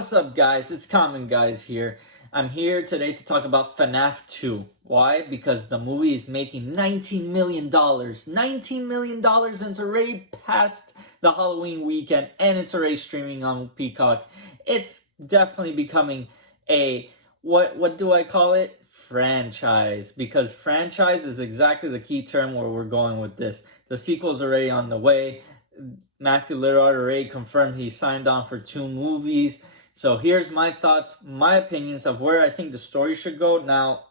What's up, guys? It's Common Guys here. I'm here today to talk about FNAF 2. Why? Because the movie is making $19 million. $19 million, and it's already past the Halloween weekend, and it's already streaming on Peacock. It's definitely becoming a, what do I call it? Franchise. Because franchise is exactly the key term where we're going with this. The sequel's already on the way. Matthew Lillard already confirmed he signed on for 2 movies. So here's my thoughts, my opinions of where I think the story should go. Now,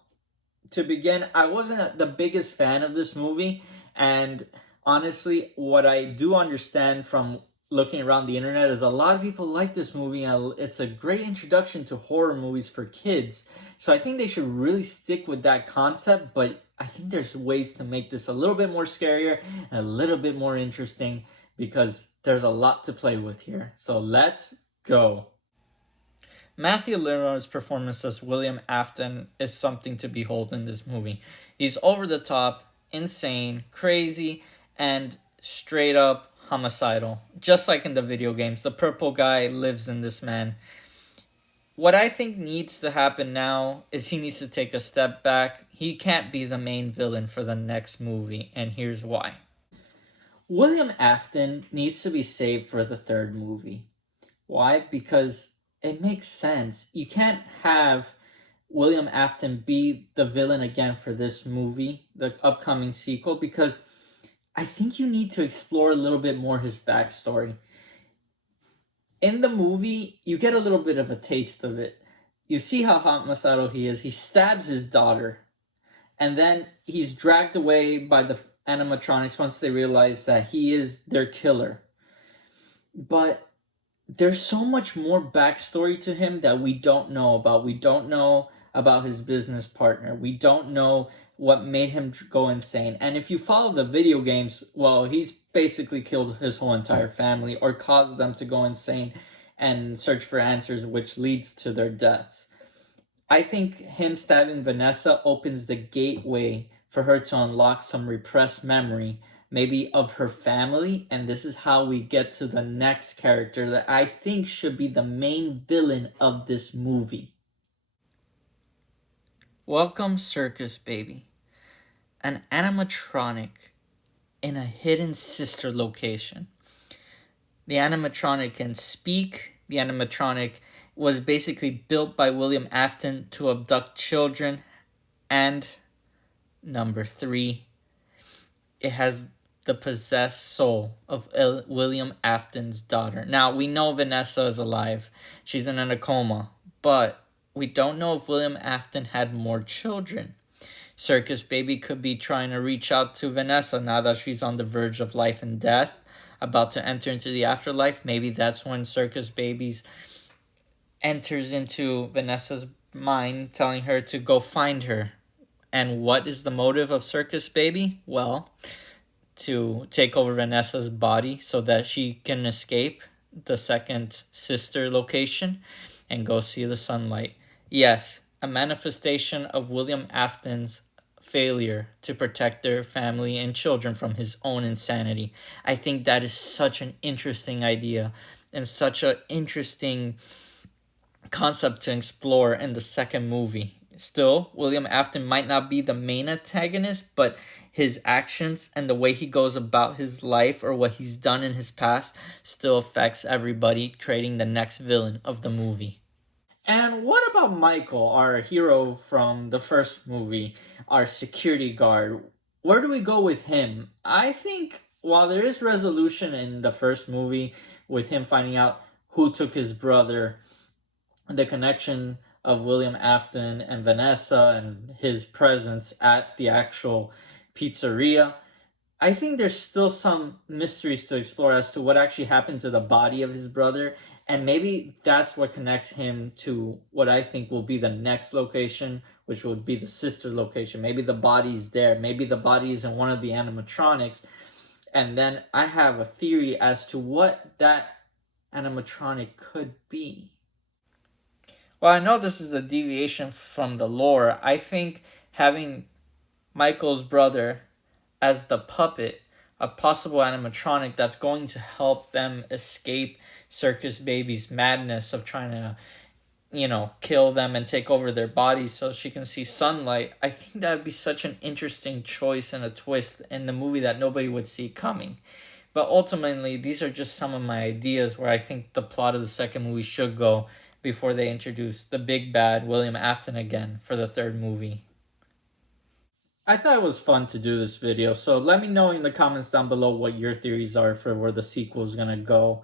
to begin, I wasn't the biggest fan of this movie. And honestly, what I do understand from looking around the internet is a lot of people like this movie. It's a great introduction to horror movies for kids. So I think they should really stick with that concept. But I think there's ways to make this a little bit more scarier and a little bit more interesting, because there's a lot to play with here. So let's go. Matthew Lillard's performance as William Afton is something to behold in this movie. He's over the top, insane, crazy, and straight up homicidal. Just like in the video games, the purple guy lives in this man. What I think needs to happen now is he needs to take a step back. He can't be the main villain for the next movie, and here's why. William Afton needs to be saved for the 3rd movie. Why? Because it makes sense. You can't have William Afton be the villain again for this movie, the upcoming sequel, because I think you need to explore a little bit more his backstory. In the movie, you get a little bit of a taste of it. You see how homicidal he is. He stabs his daughter, and then he's dragged away by the animatronics once they realize that he is their killer. But there's so much more backstory to him that we don't know about. We don't know about his business partner. We don't know what made him go insane. And if you follow the video games, well, he's basically killed his whole entire family or caused them to go insane and search for answers, which leads to their deaths. I think him stabbing Vanessa opens the gateway for her to unlock some repressed memory, maybe of her family, and this is how we get to the next character that I think should be the main villain of this movie. Welcome, Circus Baby, an animatronic in a hidden sister location. The animatronic can speak. The animatronic was basically built by William Afton to abduct children, and number 3, it has the possessed soul of William Afton's daughter. Now, we know Vanessa is alive. She's in a coma. But we don't know if William Afton had more children. Circus Baby could be trying to reach out to Vanessa now that she's on the verge of life and death, about to enter into the afterlife. Maybe that's when Circus Baby enters into Vanessa's mind, telling her to go find her. And what is the motive of Circus Baby? Well, to take over Vanessa's body so that she can escape the second sister location and go see the sunlight. Yes, a manifestation of William Afton's failure to protect their family and children from his own insanity. I think that is such an interesting idea and such an interesting concept to explore in the second movie. Still, William Afton might not be the main antagonist, but his actions and the way he goes about his life or what he's done in his past still affects everybody, creating the next villain of the movie. And what about Michael, our hero from the first movie, our security guard? Where do we go with him? I think while there is resolution in the first movie with him finding out who took his brother, the connection of William Afton and Vanessa and his presence at the actual pizzeria, I think there's still some mysteries to explore as to what actually happened to the body of his brother, and maybe that's what connects him to what I think will be the next location, which would be the sister location. Maybe the body's there, maybe the body is in one of the animatronics, and then I have a theory as to what that animatronic could be. Well, I know this is a deviation from the lore. I think having Michael's brother as the puppet a possible animatronic that's going to help them escape Circus Baby's madness of trying to, kill them and take over their bodies so she can see sunlight. I think that would be such an interesting choice and a twist in the movie that nobody would see coming. But ultimately, these are just some of my ideas where I think the plot of the second movie should go before they introduce the big bad William Afton again for the third movie. I thought it was fun to do this video, so let me know in the comments down below what your theories are for where the sequel is gonna go.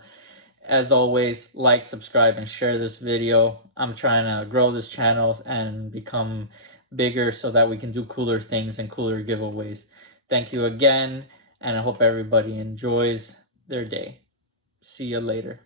As always, like, subscribe, and share this video. I'm trying to grow this channel and become bigger so that we can do cooler things and cooler giveaways. Thank you again, and I hope everybody enjoys their day. See you later.